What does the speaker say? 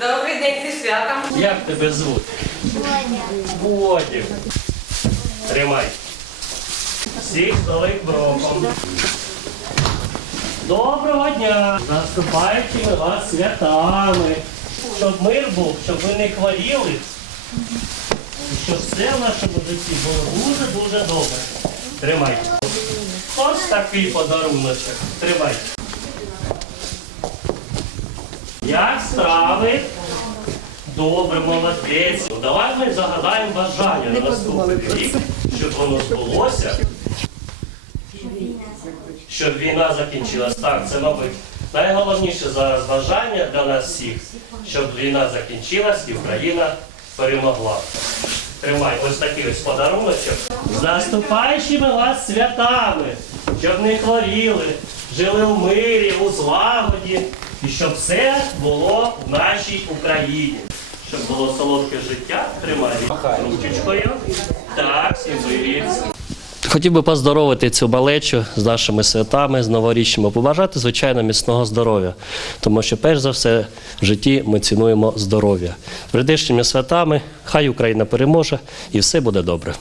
Добрий день зі святом. Як тебе звуть? Бодя. Тримай. Всіх з Новим роком. Доброго дня! Наступаючими вас святами. Щоб мир був, щоб ви не хворіли. І щоб все в нашому житті було дуже-дуже добре. Тримай. Ось такий подаруночок. Тримай. Як справи? Добре, молодець. Ну, давай ми загадаємо бажання на наступний рік, щоб воно збулося. Щоб війна закінчилась. Так, це, мабуть, найголовніше зараз бажання для нас всіх, щоб війна закінчилась і Україна перемогла. Тримай ось такий ось подаруночок. З наступаючими вас святами, щоб не хворіли, жили в мирі, у злагоді, і щоб все було в нашій Україні. Щоб було солодке життя, тримай ручечкою. Так, всім привіт. Хотів би поздоровити цю малечу з нашими святами, з новорічними, побажати, звичайно, міцного здоров'я. Тому що, перш за все, в житті ми цінуємо здоров'я. Прийдешніми святами, хай Україна переможе і все буде добре.